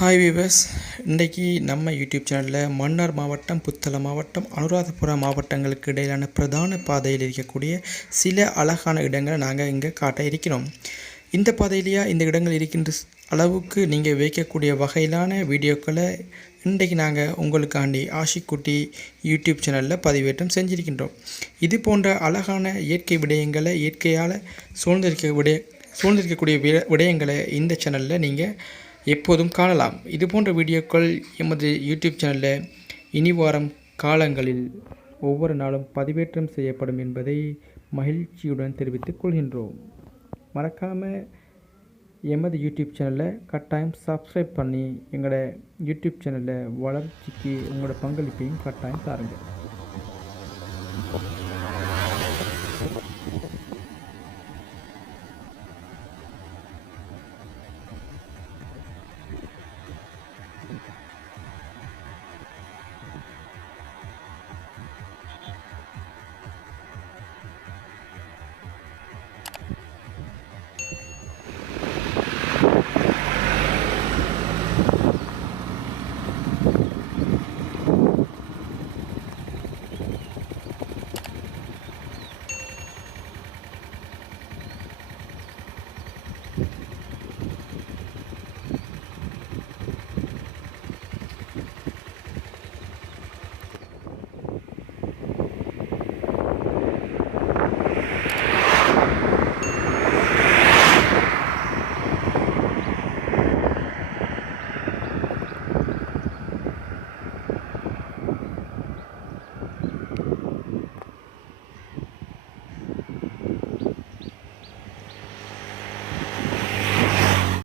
Hi viewers, இன்றைக்கி நம்ம YouTube சேனலில் மன்னார் மாவட்டம், புத்தளம் மாவட்டம், அனுராதபுரம் மாவட்டங்களுக்கு இடையிலான பிரதான பாதையில் இருக்கக்கூடிய சில அழகான இடங்களை நாங்கள் இங்கே காட்ட இருக்கிறோம். இந்த பாதையிலேயே இந்த இடங்கள் இருக்கின்ற அளவுக்கு நீங்கள் வைக்கக்கூடிய வகையிலான வீடியோக்களை இன்றைக்கு நாங்கள் உங்களுக்காண்டி ஆஷிக்குட்டி யூடியூப் சேனலில் பதிவேற்றம் செஞ்சிருக்கின்றோம். இது போன்ற அழகான இயற்கை விடயங்களை, இயற்கையால் சூழ்ந்திருக்கக்கூடிய விடயங்களை இந்த சேனலில் நீங்கள் எப்போதும் காணலாம். இது போன்ற வீடியோக்கள் எமது யூடியூப் சேனலில் இனி வரும் காலங்களில் ஒவ்வொரு நாளும் பதிவேற்றம் செய்யப்படும் என்பதை மகிழ்ச்சியுடன் தெரிவித்துக் கொள்கின்றோம். மறக்காமல் எமது யூடியூப் சேனலை கட்டாயம் சப்ஸ்கிரைப் பண்ணி எங்களோட யூடியூப் சேனலில் வளர்ச்சிக்கு உங்களோட பங்களிப்பையும் கட்டாயம் தாருங்கள்.